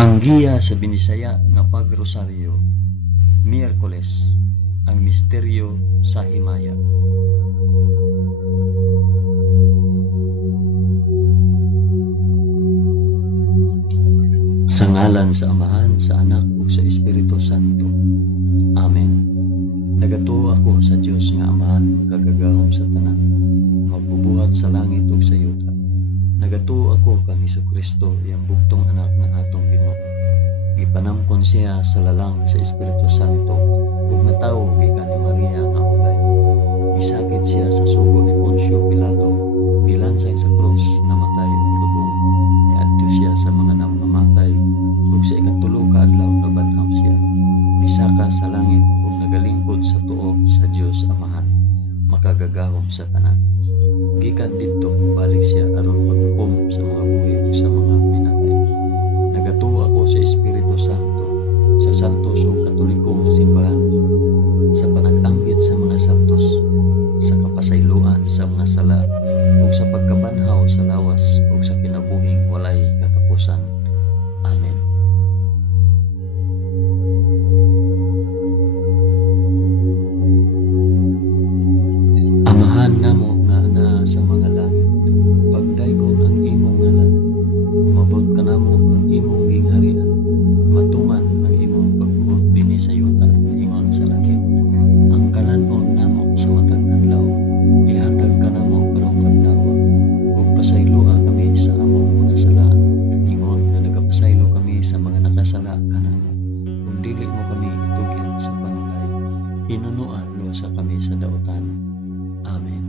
Ang giya sa Binisaya nga pagrosaryo, Miyerkules, ang misteryo sa himaya. Sa ngalan sa Amahan, sa Anak, ug sa Espiritu Santo. Amen. Nagatuo ako sa Dios nga Amahan, magkagagahom sa tanan, magbubuhat sa langit ug sa yuta. Nagatuo ako kang Hesukristo, iyang bugtong anak nga atong Ginoo. Gipanamkon siya sa lalang sa Espiritu Santo, ug natawo gikan ni Maria nga hulay. Gisakit siya sa sugo ni Poncio Pilato, gilansay sa krus, namatay ug lubong. Niadto siya sa mga namamatay, ug sa ikatulo ka adlaw nabanhaw siya. Misaka sa langit ug nagalingkod sa tuo sa Dios Amahan, makagagahom sa tanan. Gikan didto balik siya aron maghukom sa mga buhi ug sa mga pinatay. Nagatuo ako sa Espiritu Santo, sa santos ug katoliko nga simbahan, sa panag-anggit sa mga santos, sa kapasayloan sa mga sala, ug sa pagkabanhaw sa lawas ug sa kinabuhing walay katapusan. Amen. Amahan namo nga naa sa mga langit, pagdaygon ang imong ngalan, umabot ka namo ang imong gingharian, matuman ang imong pagbuot dinhi sa yuta, ingon sa langit. Ang kalanon namo sa matag adlaw, ihatag ka namo karong adlaw, ug pasayloa kami sa among mga sala, ingon nga nagapasaylo kami sa mga nakasala kanamo, ug dili mo kami itugyan sa panulay, hinunuan lusa kami sa dautan. Amen.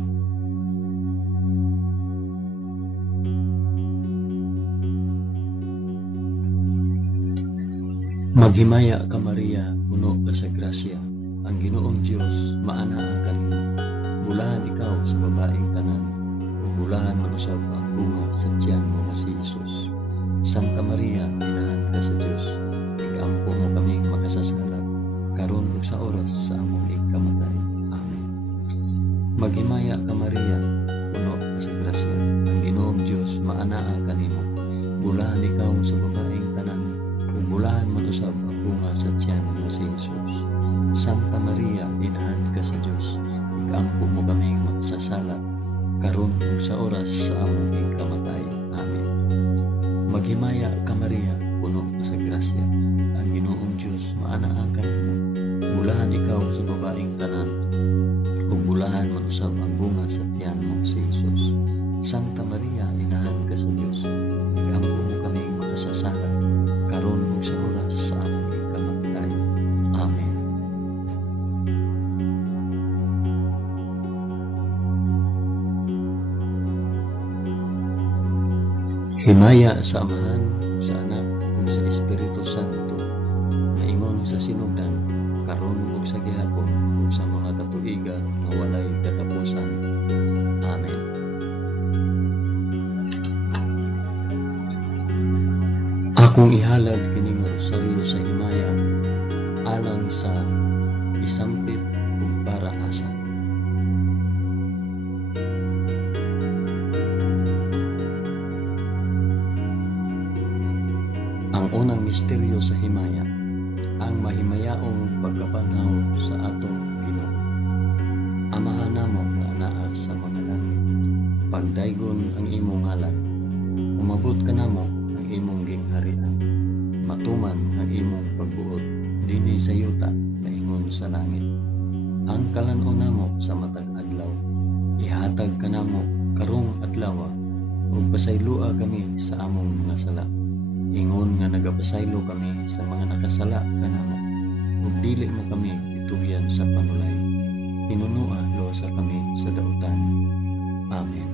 Maghimaya ka Maria, puno ka sa grasya, ang Ginoong Dios maanaa kanimo. Bulahan ikaw sa babaeng tanan, ug bulahan manusab ang bunga sa tiyan mo nga si Jesus. Santa Maria, inahan ka sa Dios, igampo mo kaming makasasala, karon ug sa oras sa among ikamatay. Amen. Maghimaya ka Maria, puno ka sa grasya, ang Ginoong Dios maanaa kanimo. Bulahan ikaw sa babaeng tanan, ug bulahan manusab ang bunga sa tiyan mo si Jesus. Santa Maria, inahan ka sa Dios, igampo mo kaming makasasala, karon ug sa oras sa among ikamatay. Amen. Maghimaya ka Maria, puno ka sa grasya, ang Ginoong Dios maanaa kanimo. Bulahan ikaw sa babaeng tanan, ug bulahan manusab ang bunga sa tiyan mo si Jesus. Santa Maria, inahan ka sa Dios, igampo mo kaming makasasala, karon ug sa oras sa among ikamatay. Amen. Himaya sa Amahan, sa Anak, ug sa Espiritu Santo, naingon sa sinugdan, karon ug sa gihapon, ug sa mga katuigan nga walay katapusan. Amen. Akong ihalad kining rosaryo sa himaya, alang sa isampit ug para asa. Ang unang misteryo sa himaya, ang mahimayaong pagkabanhaw sa atong Ginoo. Amahan namo nga anaa sa mga langit, pagdaygon ang imong ngalan, umabot ka namo ang imong gingharian, matuman ang imong pagbuot dinhi sa yuta, naingon sa langit. Ang kalanon namo sa matag adlaw, ihatag ka namo karong adlaw, ug pasayloa kami sa among mga sala, ingon nga nagapasaylo kami sa mga nakasala kanamo, ug dili mo kami itugyan sa panulay, hinunua lusa kami sa dautan. Amen.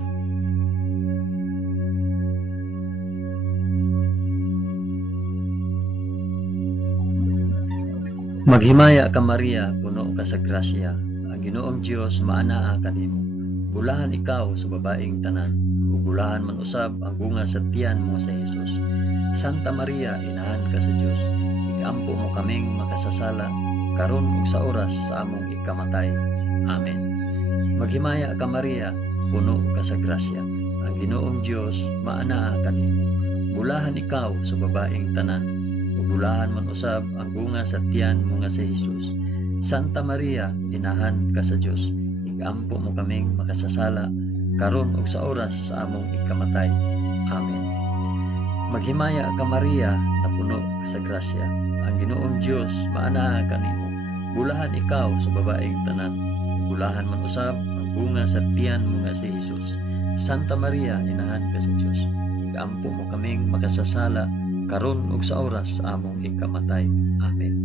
Maghimaya ka Maria, puno ka sa grasya, ang Ginoong Dios maanaa kanimo. Bulahan ikaw sa babaeng tanan, ug bulahan man usab ang bunga sa tiyan mo sa Jesus. Santa Maria, inahan ka sa Dios, igampo mo kaming makasasala, karon ug sa oras sa among ikamatay. Amen. Maghimaya ka Maria, puno ka sa grasya, ang Ginoong Dios maanaa kanimo. Bulahan ikaw sa babaeng tanan, ug bulahan man usab ang bunga sa tiyan mo nga si Hesus. Santa Maria, inahan ka sa Dios, igampo mo kaming makasasala karon ug sa oras sa among ikamatay. Amen. Maghimaya ka Maria, na puno ka sa grasya. Ang Ginoong Dios maanaa kanimo. Bulahan ikaw sa babaeng tanan. Bulahan man usab ang bunga sa tiyan mo nga si Hesus. Santa Maria, inahan ka sa Dios, igampo mo kaming makasasala karon ug sa oras sa among ikamatay. Amen.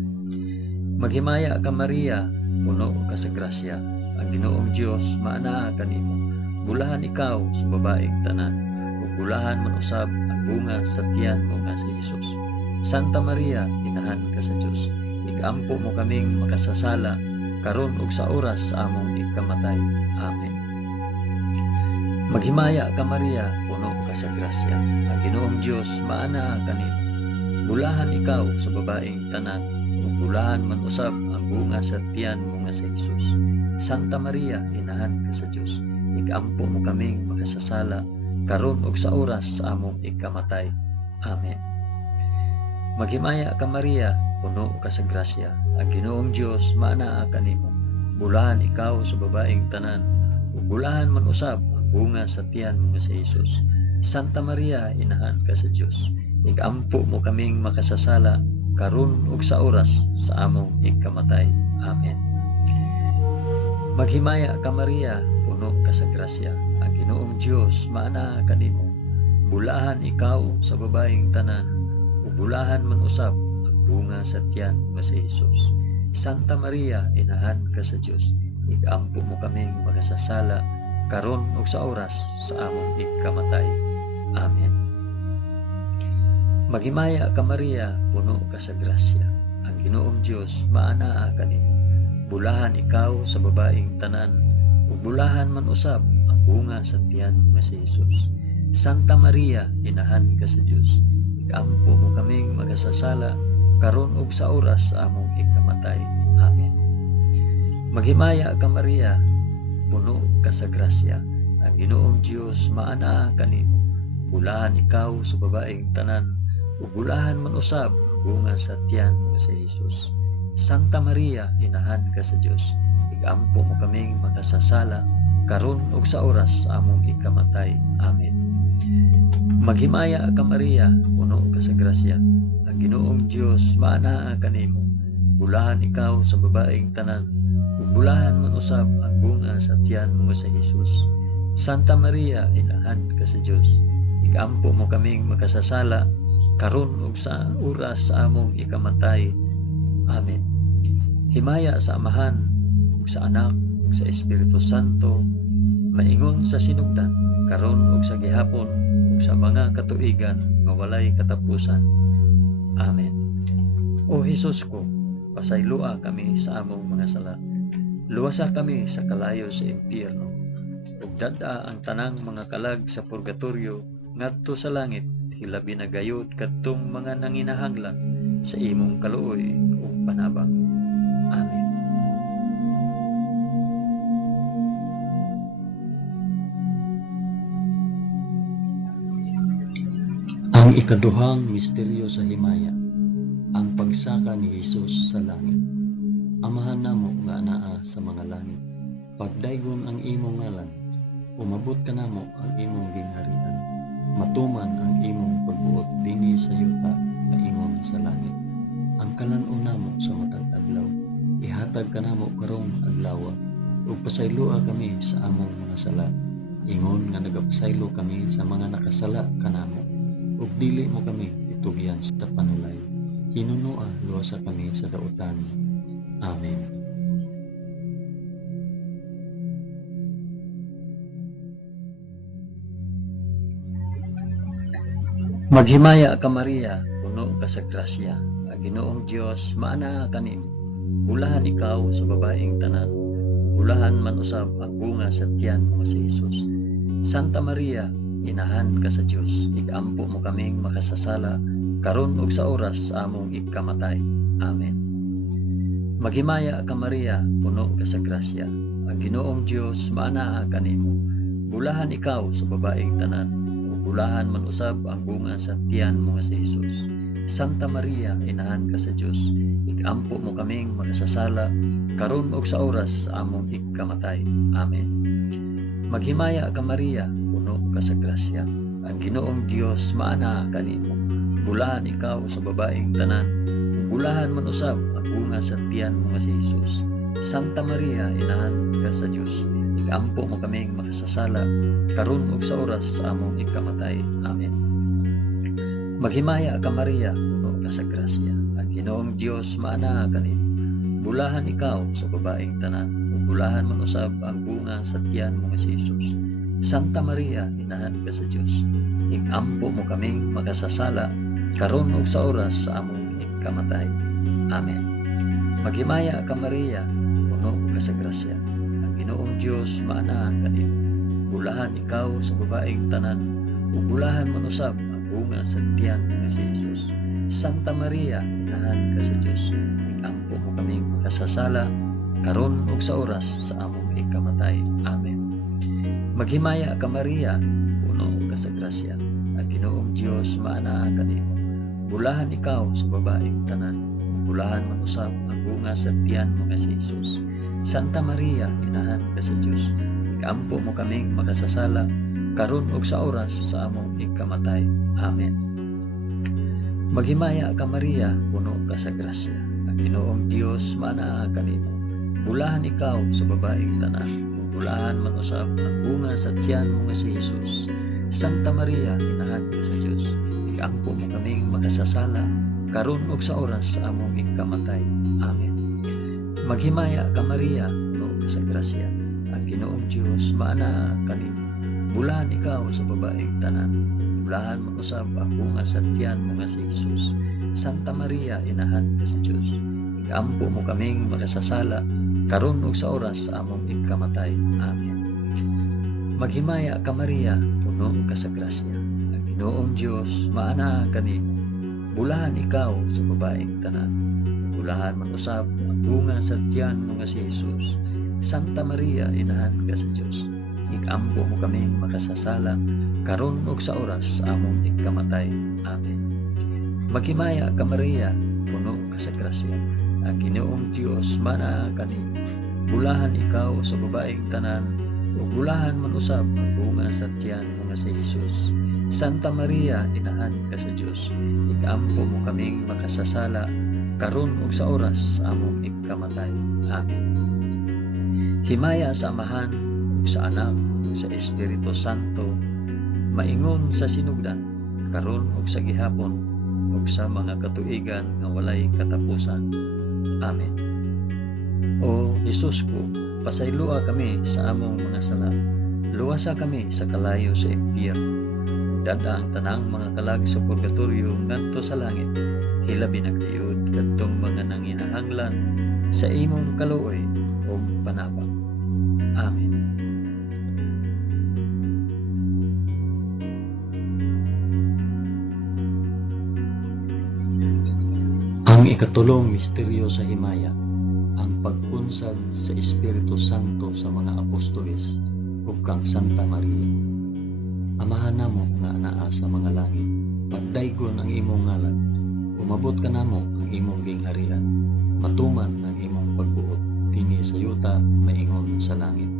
Maghimaya ka Maria, puno ka sa grasya. Ang Ginoong Dios maanaa kanimo. Bulahan ikaw sa babaeng tanan, ug bulahan man usab ang bunga sa tiyan mo nga si Hesus. Santa Maria, inahan ka sa Dios, igampo mo kaming makasasala karon ug sa oras sa among ikamatay. Amen. Maghimaya ka Maria, puno ka sa grasya. Ang Ginoong Dios maanaa kanimo. Bulahan ikaw sa babaeng tanan, ug bulahan man usab ang bunga sa tiyan mo nga si Hesus. Santa Maria, inahan ka sa Dios, igampo mo kaming makasasala karon ug sa oras sa among ikamatay. Amen. Maghimaya ka Maria, puno ka sa grasya. Ang Ginoong Dios maanaa kanimo. Bulahan ikaw sa babaeng tanan, ug bulahan man usab ang bunga sa tiyan mo nga si Hesus. Santa Maria, inahan ka sa Dios, igampo mo kaming makasasala karon ug sa oras sa among ikamatay. Amen. Maghimaya ka Maria, puno ka sa grasya. Ang Ginoong Dios maanaa kanimo. Bulahan ikaw sa babaeng tanan, ug bulahan man usab ang bunga sa tiyan nga si Hesus. Santa Maria, inahan ka sa Dios, igampo mo kaming makasasala karon ug sa oras sa among ikamatay. Amen. Maghimaya ka Maria, puno ka sa grasya. Ang Ginoong Dios maanaa kanimo. Bulahan ikaw sa babaeng tanan, ug bulahan man usab ang bunga sa tiyan nga si Hesus. Santa Maria, inahan ka sa Dios, igampo mo kaming makasasala karon ug sa oras sa among ikamatay. Amen. Maghimaya ka Maria, puno ka sa grasya. Ang Ginoong Dios maanaa kanimo. Bulahan ikaw sa babaeng tanan, ug bulahan man usab ang bunga sa tiyan nga si Hesus. Santa Maria, inahan ka sa Dios, igampo mo kaming makasasala karon ug sa oras sa among ikamatay. Amen. Maghimaya ka Maria, puno ka sa grasya. Ang Ginoong Dios maanaa kanimo. Bulahan ikaw sa babaeng tanan, ug bulahan man usab ang bunga sa tiyan mo sa Hesus. Santa Maria, inahan ka sa Dios, igampo mo kaming makasasala karon ug sa oras sa among ikamatay. Amen. Himaya sa Amahan, ug sa Anak, ug sa Espiritu Santo, maingon sa sinugdan, karon ug sa gihapon, ug sa mga katuigan nga walay katapusan. Amen. O Hesus ko, pasaylua kami sa among mga sala. Luwasa kami sa kalayo sa impyerno, ug dad-a ang tanang mga kalag sa purgatorio ngadto sa langit, hilabi na gayud kadtong mga nanginahanglan sa imong kaluoy ug panabang. Amen. Ang ikaduhang misteryo sa himaya, ang pagsaka ni Hesus sa langit. Amahan namo nga anaa sa mga langit, pagdaygon ang imong ngalan, umabot ka namo ang imong gingharian, matuman ang imong pagbuot dinhi sa yuta nga ingon sa langit. Ang kalan-on namo sa matag adlaw, ihatag ka namo karong adlaw, ug pasaylua kami sa among mga sala, ingon nga nagapasaylo kami sa mga nakasala kanamo, ug dili mo kami itugyan sa panulay, hinunua luwasa kami sa dautan. Amen. Maghimaya ka Maria, puno ka sa grasya. Ang Ginoong Dios maanaa kanimo. Bulahan ikaw sa babaeng tanan, bulahan man usab ang bunga sa tiyan mo si Hesus. Santa Maria, inahan ka sa Dios, igampo mo kaming makasasala karon ug sa oras sa among ikamatay. Amen. Maghimaya ka Maria, puno ka sa grasya. Ang Ginoong Dios maanaa kanimo. Bulahan ikaw sa babaeng tanan, bulahan man usab ang bunga sa tiyan mo nga si Hesus. Santa Maria, inahan ka sa Dios, igampo mo kaming makasasala, karon ug sa oras sa among ikamatay. Amen. Maghimaya ka Maria, puno ka sa grasya. Ang Ginoong Dios maana kanimo. Bulahan ikaw sa babaeng tanan, bulahan man usab ang bunga sa tiyan mo nga si Jesus. Santa Maria, inahan ka sa Dios, igampo mo kaming makasasala, karon ug sa oras sa among ikamatay. Amen. Maghimaya ka Maria, puno ka sa grasya. Ang Ginoong Dios maana kanimo. Bulahan ikaw sa babaeng tanan, ug bulahan man usab ang bunga sa tiyan mo nga si Jesus. Santa Maria, inahan ka sa Dios, igampo mo kaming makasasala, karon ug sa oras sa among ikamatay. Amen. Maghimaya ka Maria, puno ka sa grasya. Ang Ginoong Dios maana kanimo. Bulahan ikaw sa babaeng tanan, ug bulahan man usab ang bunga sa tiyan mo nga si Jesus. Santa Maria, inahan ka sa Dios, igampo mo kaming makasasala, karon ug sa oras sa among ikamatay. Amen. Maghimaya ka Maria, puno ka sa grasya. Ang Ginoong Dios maana kanimo. Bulahan ikaw sa babaeng tanan, bulahan man usab ang bunga sa tiyan mo nga si Jesus. Santa Maria, inahan ka sa Dios, igampo mo kaming makasasala, karon ug sa oras sa among ikamatay. Amen. Maghimaya ka Maria, puno ka sa grasya. Ang Ginoong Dios maana kanimo. Bulahan ikaw sa babaeng tanan, bulahan man usab ang bunga sa tiyan mo nga si Jesus. Santa Maria, inahan ka sa Dios, igampo mo kaming makasasala, karon ug sa oras sa among ikamatay. Amen. Maghimaya ka Maria, puno ka sa grasya. Ang Ginoong Dios maana kanimo. Bulahan ikaw sa babaeng tanan, bulahan man usab ang bunga sa tiyan mo nga si Jesus. Santa Maria, inahan ka sa Dios, igampo mo kaming makasasala, karon ug sa oras sa among ikamatay. Amen. Maghimaya ka Maria, puno ka sa grasya. Ang Ginoong Dios maana kanimo. Bulahan ikaw sa babaeng tanan, bulahan man usab ang bunga sa tiyan mo nga si Jesus. Santa Maria, inahan ka sa Dios, igampo mo kaming makasasala, karon ug sa oras sa among ikamatay. Amen. Maghimaya ka Maria, puno ka sa grasya. Ang Ginoong Dios maana kanimo. Bulahan ikaw sa babaeng tanan, ug bulahan man usab ang bunga sa tiyan mo nga si Jesus. Santa Maria, inahan ka sa Dios, igampo mo kaming makasasala, karon ug sa oras sa among ikamatay. Amen. Himaya sa Amahan, ug sa Anak, ug sa Espiritu Santo, maingon sa sinugdan, karon ug sa gihapon, ug sa mga katuigan nga walay katapusan. Amen. O Jesus ko, pasaylua kami sa among mga sala. Luwasa kami sa kalayo sa impyerno. Dada ang tanang mga kalag sa purgatorio ngadto sa langit. Hilabi na kayod kadtong mga nanginahanglan sa imong kaluoy o panapang. Amen. Ang ikatulong misteryo sa himaya, ang pagpunsad sa Espiritu Santo sa mga apostoles ug kang Santa Maria. Amahan namo nga anaa sa mga langit, pagdaygon ang imong ngalan, umabot ka namo ang imong gingharian, matuman ang imong pagbuot dinhi sa yuta maingon sa langit.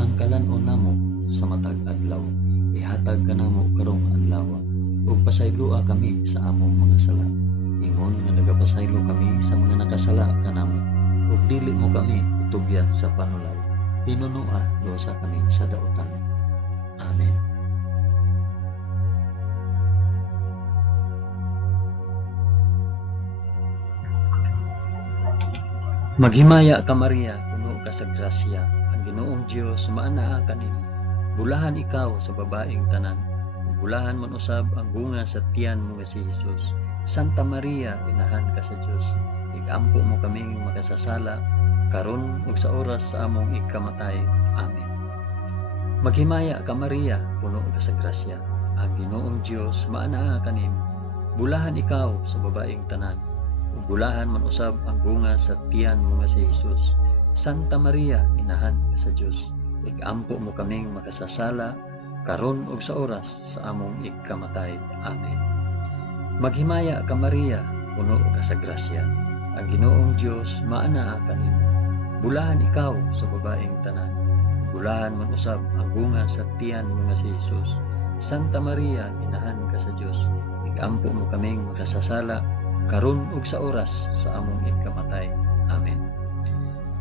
Ang kalanon namo sa matag adlaw, ihatag ka namo karong adlaw, ug pasaylua kami sa among mga sala. Ingon nga nagapasaylo kami sa mga nakasala kanamo, ug dili mo kami itugyan sa panulay. Pinunua dosa kami sa dautan. Amen. Maghimaya ka Maria, puno ka sa grasya. Ang Ginoong Dios maanaa kanimo. Bulahan ikaw sa babaeng tanan, ug bulahan man usab ang bunga sa tiyan mo nga si Jesus. Santa Maria, inahan ka sa Dios, igampo mo kaming makasasala, karon ug sa oras sa among ikamatay. Amen. Maghimaya ka Maria, puno ka sa grasya. Ang Ginoong Dios maanaa kanimo. Bulahan ikaw sa babaeng tanan, ug bulahan man usab ang bunga sa tiyan mo nga si Jesus. Santa Maria, inahan ka sa Dios, igampo mo kaming makasasala, karon ug sa oras sa among ikamatay. Amen. Maghimaya ka Maria, puno ka sa grasya. Ang Ginoong Dios maanaa kanimo. Bulahan ikaw sa babaeng tanan. Bulahan man usab ang bunga sa tiyan mo nga si Jesus. Santa Maria, inahan ka sa Dios. Igampo mo kaming makasasala karon ug sa oras sa among ikamatay. Amen.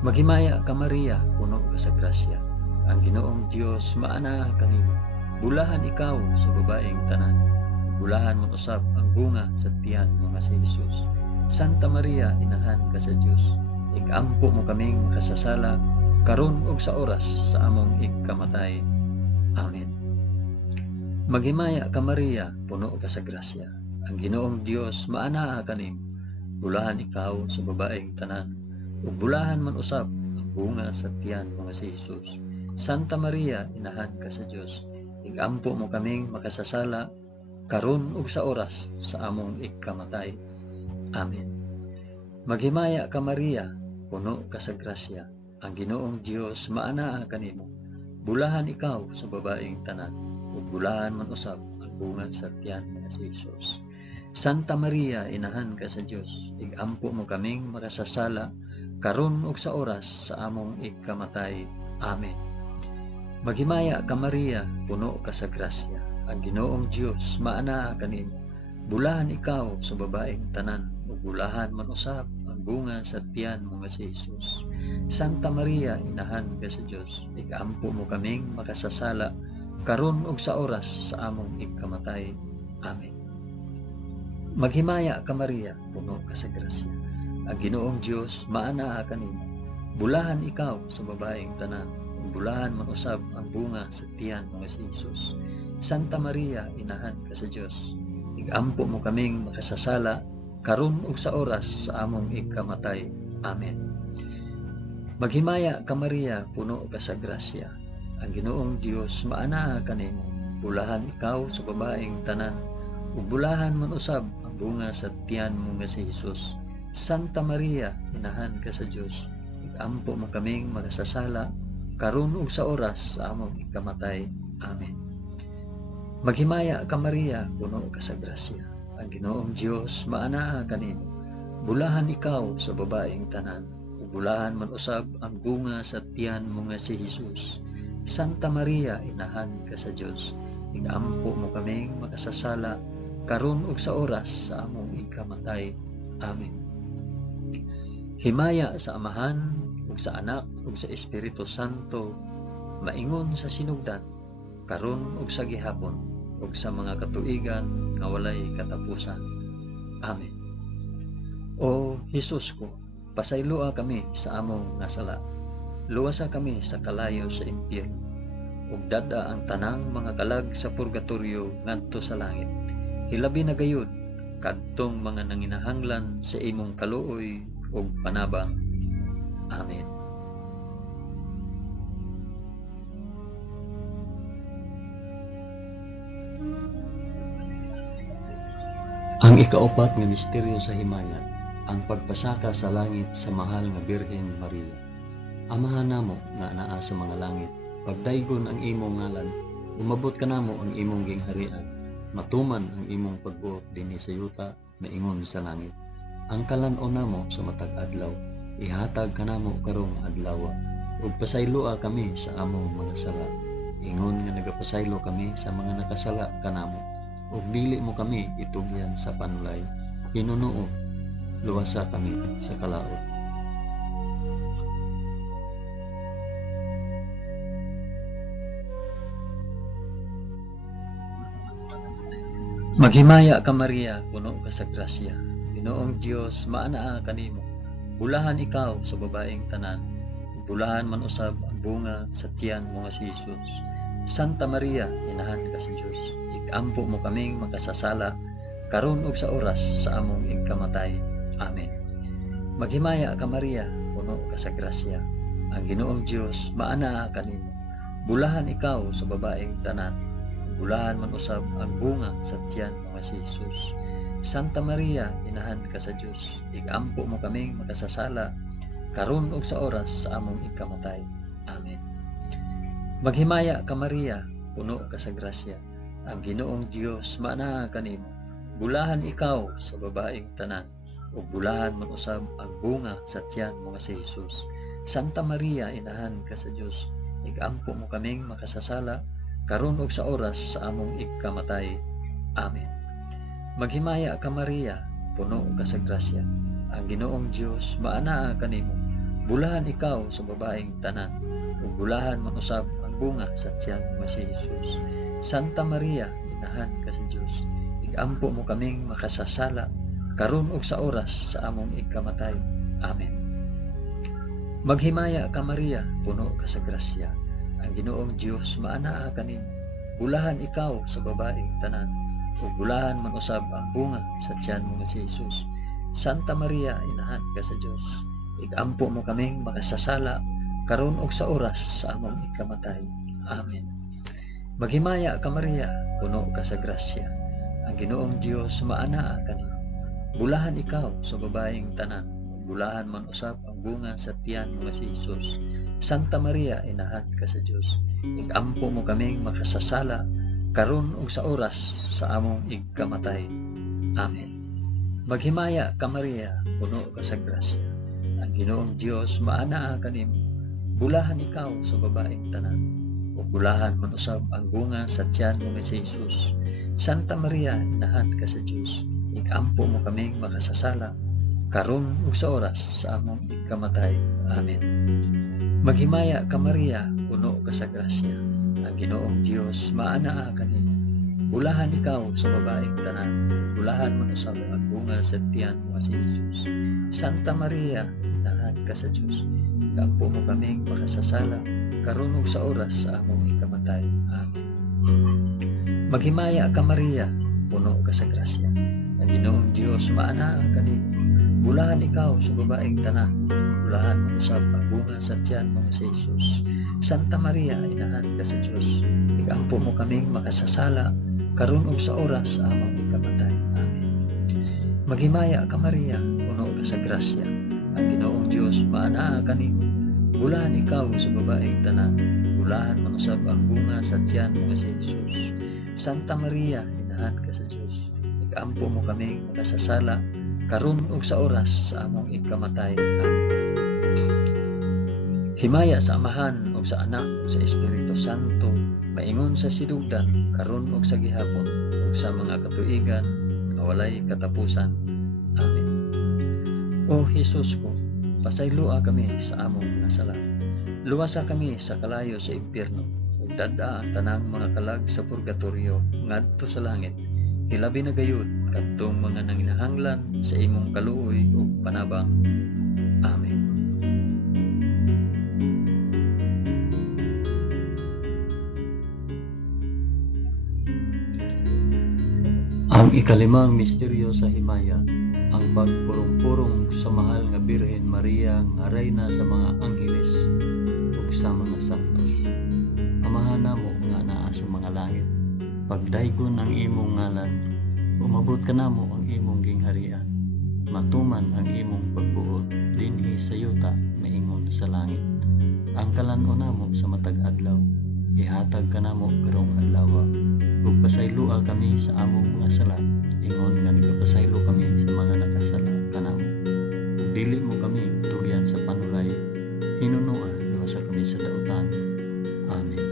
Maghimaya ka Maria, puno ka sa grasya. Ang Ginoong Dios maanaa kanimo. Bulahan ikaw sa babaeng tanan. Bulahan man usab ang bunga sa tiyan mo nga si Jesus. Santa Maria, inahan ka sa Dios. Igampo mo kaming makasasala karon ug sa oras sa among ikamatay. Amen. Maghimaya ka Maria, puno ka sa grasya. Ang Ginoong Dios maanaa kanimo. Bulahan ikaw sa babaeng tanan. Ug bulahan man usab ang bunga sa tiyan mo nga si Jesus. Santa Maria, inahan ka sa Dios. Igampo mo kaming makasasala karon ug sa oras sa among ikamatay. Amen. Maghimaya ka Maria, puno ka sa grasya. Ang Ginoong Dios maanaa kanimo. Bulahan ikaw sa babaeng tanan. Ug bulahan man usab ang bunga sa tiyan nga si Jesus. Santa Maria, inahan ka sa Dios. Igampo mo kaming makasasala karon ug sa oras sa among ikamatay. Amen. Maghimaya ka Maria, puno ka sa grasya. Ang Ginoong Dios maanaa kanimo. Bulahan ikaw sa babaeng tanan. Ug bulahan man usab ang bunga sa tiyan mo nga si Jesus. Santa Maria, inahan ka sa Dios. Igampo mo kaming makasasala karon ug sa oras sa among ikamatay. Amen. Maghimaya ka Maria, puno ka sa grasya. Ang Ginoong Dios maanaa kanimo. Bulahan ikaw sa babaeng tanan. Ug bulahan man usab ang bunga sa tiyan mo nga si Jesus. Santa Maria, inahan ka sa Dios. Igampo mo kaming makasasala karon ug sa oras sa among ikamatay. Amen. Maghimaya ka Maria, puno ka sa grasya. Ang Ginoong Dios maanaa kanimo. Bulahan ikaw sa babaeng tanan. Ug bulahan man usab ang bunga sa tiyan mo nga si Jesus. Santa Maria, inahan ka sa Dios. Igampo mo kaming makasasala karon ug sa oras sa among ikamatay. Amen. Maghimaya ka Maria, puno ka sa grasya. Ang Ginoong Dios maanaa kanimo. Bulahan ikaw sa babaeng tanan. Ug bulahan man usab ang bunga sa tiyan mo nga si Jesus. Santa Maria, inahan ka sa Dios. Igampo mo kaming makasasala karon ug sa oras sa among ikamatay. Amen. Himaya sa Amahan ug sa Anak ug sa Espiritu Santo, maingon sa sinugdan karon ug sa gihapon ug sa mga katuigan nga walay katapusan. Amen. O Jesus ko, pasayloa kami sa among nasala. Luwasa kami sa kalayo sa impyerno. Ug dada ang tanang mga kalag sa purgatorio ngadto sa langit. Hilabi na gayud kadtong mga nanginahanglan sa imong kaluoy ug panabang. Amen. Ang ikaapat nga misteryo sa himaya, ang pagpasaka sa langit sa mahal nga Birhen Maria. Amahan namo nga naa sa mga langit, pagdaygon ang imong ngalan, umabot ka namo ang imong gingharian, matuman ang imong pagbuot dinhi sa yuta na ingon sa langit. Ang kalan-on namo sa matag adlaw, ihatag ka namo karong adlaw, ug pasayloa kami sa among mga sala. Ingon nga nagapasaylo kami sa mga nakasala kanamo. Ug dili mo kami itugyan sa panulay, hinunuo, luwasa kami sa kalaot. Maghimaya ka Maria, puno ka sa grasya. Ginoong Dios maanaa kanimo. Bulahan ikaw sa babaeng tanan. Bulahan man usab ang bunga sa tiyan mo nga si Jesus. Santa Maria, inahan ka sa Dios. Igampo mo kaming makasasala karon ug sa oras sa among ikamatay. Amen. Maghimaya ka Maria, puno ka sa grasya. Ang Ginoong Dios maanaa kanimo. Bulahan ikaw sa babaeng tanan. Bulahan man usab ang bunga sa tiyan mo nga si Jesus. Santa Maria, inahan ka sa Dios. Igampo mo kaming makasasala karon ug sa oras sa among ikamatay. Amen. Maghimaya ka Maria, puno ka sa grasya. Ang Ginoong Dios maanaa kanimo. Bulahan ikaw sa babaeng tanan, ug bulahan man usab ang bunga sa tiyan mo nga si Hesus. Santa Maria, inahan ka sa Dios, igampo mo kaming makasasala karon ug sa oras sa among igkamatay. Amen. Maghimaya ka Maria, puno ka sa grasya. Ang Ginoong Dios maanaa kanimo. Bulahan ikaw sa babaeng tanan, ug bulahan man usab ang bunga sa tiyan mo nga si Hesus. Santa Maria, inahan ka sa Dios, igampo mo kaming makasasala karon ug sa oras sa among igkamatay. Amen. Maghimaya ka Maria, puno ka sa grasya. Ang Ginoong Dios maanaa kanimo. Bulahan ikaw sa babaeng tanan, ug bulahan man usab ang bunga sa tiyan mo nga si Hesus. Santa Maria, inahan ka sa Dios, igampo mo kaming makasasala karon ug sa oras sa among igkamatay. Amen. Maghimaya ka Maria, puno ka sa grasya. Ang Ginoong Dios maanaa kanimo. Bulahan ikaw sa babaeng tanan, bulahan man usab ang bunga sa tiyan mo nga si Hesus. Santa Maria, inahan ka sa Dios, igampo mo kaming makasasala karon ug sa oras sa among igkamatay. Amen. Maghimaya ka Maria, puno ka sa grasya. Ang Ginoong Dios maanaa kanimo. Bulahan ikaw sa babaeng tanan, ug bulahan man usab ang bunga sa tiyan mo nga si Hesus. Santa Maria, inahan ka sa Dios, igampo mo kaming makasasala karon ug sa oras sa among igkamatay. Amen. Maghimaya ka Maria, puno ka sa grasya. Ang Ginoong Dios maanaa kanimo. Bulahan ikaw sa babaeng tanan, bulahan man usab ang bunga sa tiyan mo nga si Hesus. Santa Maria, inahan ka sa Dios, igampo mo kaming makasasala karon ug sa oras sa among igkamatay. Amen. Maghimaya ka Maria, puno ka sa grasya. Ang Ginoong Dios maanaa kanimo. Bulahan ikaw sa babaeng tanan, bulahan man usab ang bunga sa tiyan mo nga si Hesus. Santa Maria, inahan ka sa Dios, igampo mo kaming makasasala karon ug sa oras sa among igkamatay. Amen. Maghimaya ka Maria, puno ka sa grasya. Ang Ginoong Dios maanaa kanimo. Bulahan ikaw sa babaeng tanan, bulahan man usab ang bunga sa tiyan mo nga si Hesus. Santa Maria, inahan ka sa Dios, igampo mo kaming makasasala karon ug sa oras sa among igkamatay. Amen. Himaya sa Amahan ug sa Anak ug sa Espiritu Santo, maingon sa sidugdan karon ug sa gihapon ug sa mga katuigan nga walay katapusan. Amen. O Hesus ko, pasayloa kami sa among mga sala. Luwasa kami sa kalayo sa impyerno ug dad-a ang tanang mga kalag sa purgatorio ngadto sa langit. Hilabi na gayud kadtong mga nanginahanglan sa imong kaluoy ug panabang. Amen. Ang ikalimang misteryo sa himaya, ang pagpurong-purong sa mahal nga Birhen Maria nga reyna sa mga angheles ug sa mga santos. Amahan namo nga naa sa mga langit, pagdaygon ang imong ngalan, umabot ka namo ang imong gingharian, matuman ang imong pagbuot dinhi sa yuta maingon sa langit. Ang kalan-on namo sa matag adlaw, ihatag ka namo karong adlaw, ug pasaylua kami sa among mga sala, ingon nga nagapasaylo kami sa mga nakasala kanamo. Ug dili mo kami tugyan sa panulay, hinunoa luwasa kami sa dautan. Amen.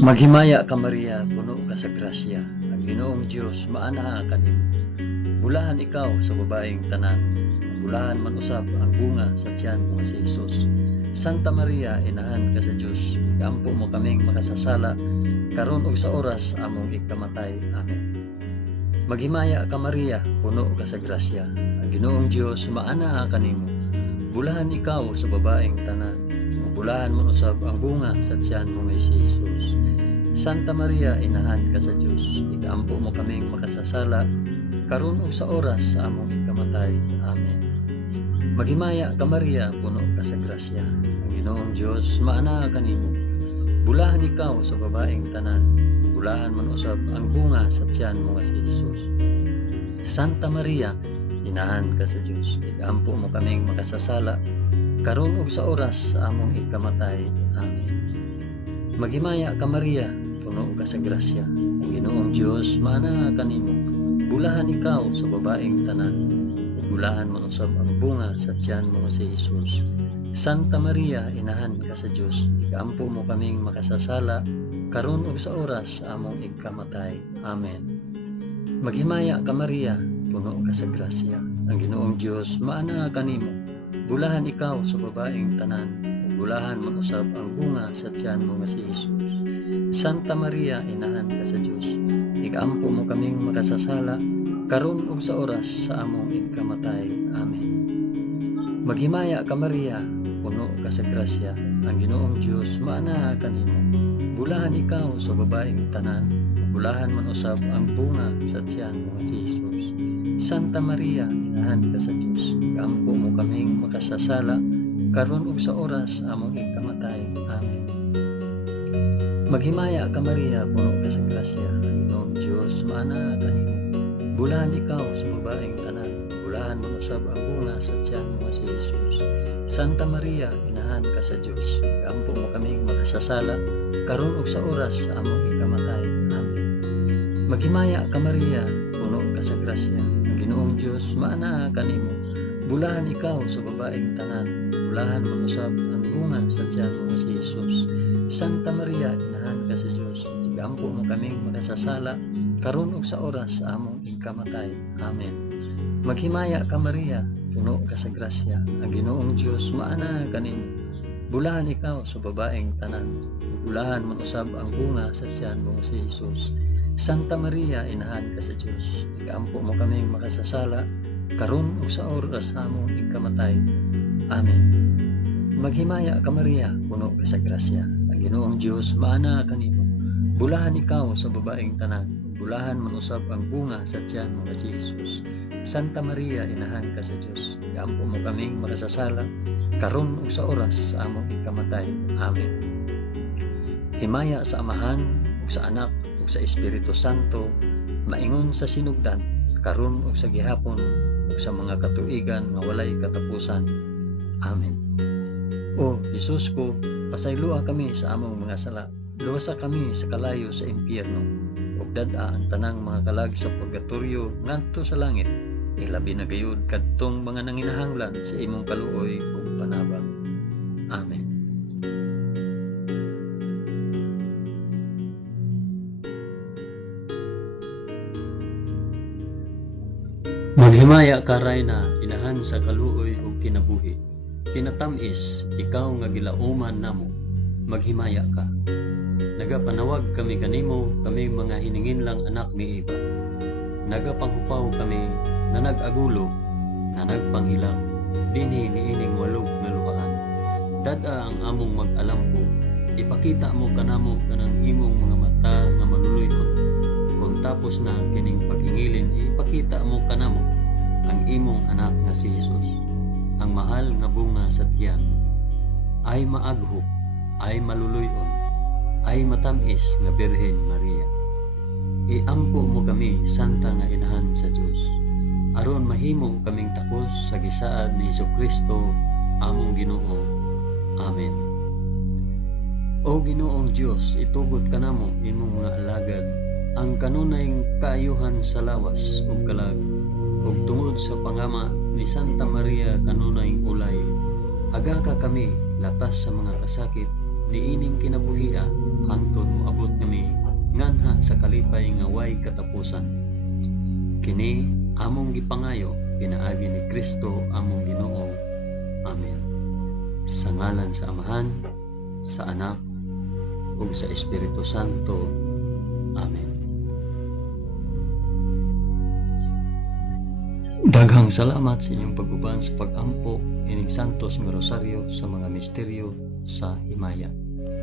Maghimaya ka Maria, puno ka sa grasya. Ang Ginoong Dios maanaa kanimo. Bulahan ikaw sa babaeng tanan, bulahan man usab ang bunga sa tiyan mo si Hesus. Santa Maria, inahan ka sa Dios, igampo mo kaming makasasala karon ug sa oras among igkamatay. Amen. Maghimaya ka Maria, puno ka sa grasya. Ang Ginoong Dios maanaa kanimo. Bulahan ikaw sa babaeng tanan, bulahan man usab ang bunga sa tiyan mo si Hesus. Santa Maria, inahan ka sa Dios, igampo mo kaming makasasala karon ug sa oras sa among igkamatay. Amen. Maghimaya ka Maria, puno ka sa grasya. Ang Ginoong Dios maanaa kanimo. Bulahan ikaw sa babaeng tanan, bulahan man usab ang bunga sa tiyan mo si Hesus. Santa Maria, inahan ka sa Dios. Igampo mo kaming makasasala karon ug sa oras sa among ikamatay. Amen. Maghimaya ka Maria, puno ka sa grasya. Ang Ginoong Dios maana kanimo. Bulahan ikaw sa babaeng tanan. Bulahan mo usab ang bunga sa tiyan mo si Jesus. Santa Maria, inahan ka sa Dios. Igampo mo kaming makasasala karon ug sa oras sa among ikamatay. Amen. Maghimaya ka Maria, puno ka sa grasya. Ang Ginoong Dios maana kanimo. Bulahan ikaw sa babaeng tanan. Bulahan mo usab ang bunga sa tiyan mo si Jesus. Santa Maria, inahan ka sa Dios. Igampo mo kaming makasasala karon ug sa oras sa among ikamatay. Amen. Maghimaya ka Maria, puno ka sa grasya. Ang Ginoong Dios maana kanimo. Bulahan ikaw sa babaeng tanan. Bulahan man usab ang bunga sa tiyan mo si Jesus. Santa Maria, inahan ka sa Dios. Igampo mo kaming makasasala karon ug sa oras sa among ikamatay. Amen. Maghimaya ka Maria, puno ka sa grasya. Ang Ginoong Dios maana kanimo. Bulahan ikaw sa babaeng tanan. Bulahan man usab ang bunga sa tiyan mo si Jesus. Santa Maria, inahan ka sa Dios. Igampo mo kaming makasasala karon ug sa oras sa among ikamatay. Amen. Maghimaya ka Maria, puno ka sa grasya. Ang Ginoong Dios maana kanimo. Bulahan ikaw sa babaeng tanan. Bulahan man usab ang bunga sa tiyan mo si Jesus. Santa Maria, inahan ka sa Dios. Igampo mo kaming makasasala karon ug sa oras sa among ikamatay. Amen. Maghimaya ka Maria, puno ka sa grasya. Ang Ginoong Dios maana kanimo. Bulahan ikaw sa babaeng tanan. Bulahan man usab ang bunga sa tiyan mo si Jesus. Santa Maria, inahan ka sa Dios. Igampo mo kaming makasasala karon ug sa oras sa among ikamatay. Amen. Maghimaya ka Maria, puno ka sa grasya. Ang Ginoong Dios maana kanimo. Bulahan ikaw sa babaeng tanan. Bulahan man usab ang bunga sa tiyan mo si Jesus. Santa Maria, inahan ka sa Dios. Igampo mo kaming makasasala karon ug sa oras sa among ikamatay. Amen. Himaya sa Amahan ug sa Anak ug sa Espiritu Santo, maingon sa sinugdan karon ug sa gihapon ug sa mga katuigan nga walay katapusan. Amen. O Jesus ko, pasayloa kami sa among mga sala. Luwasa kami sa kalayo sa impyerno. Ug dad-a ang tanang mga kalag sa purgatorio ngadto sa langit. Ilabi na gayud kadtong mga nanginahanglan sa imong kaluoy ug panabang. Amen. Maghimaya ka Rayna, inahan sa kaluoy ug kinabuhi. Kinatamis, ikaw nga gilauman namo. Maghimaya ka. Nagapanawag kami kanimo, kami mga hiningin lang anak ni Eva. Nagapanghupaw kami, na nag-agulog, na nagpanghilak, dinhi niining walog nga luhaan. Dada ang among mag-alampo, ipakita mo kanamo kanang imong mga mata nga maluluyon. Kung tapos na kining paghingilin, ipakita mo kanamo ang imong anak nga si Jesus. Ang mahal nga bunga sa tiyan, ay maaghop, ay maluluyon, ay matamis nga Birhen Maria. Iampo mo kami, Santa nga inahan sa Dios. Aron mahimo kaming takos sa gisaad ni Jesucristo, among Ginoo. Amen. O Ginoong Dios, itugot kanamo imong mga alagad ang kanunayng kaayuhan sa lawas ug kalag, ug tungod sa pangama ni Santa Maria kanunayng ulay. Aga ka kami latas sa mga kasakit niining kinabuhia hangtod moabot kami nganha sa kalipay nga way katapusan. Kini among gipangayo pinaagi ni Kristo among Ginoo. Amen. Sa ngalan sa Amahan, sa Anak, ug sa Espiritu Santo. Amen. Daghang salamat sa inyong pag-uban sa pag-ampo ining santos nga rosaryo sa mga misteryo sa himaya.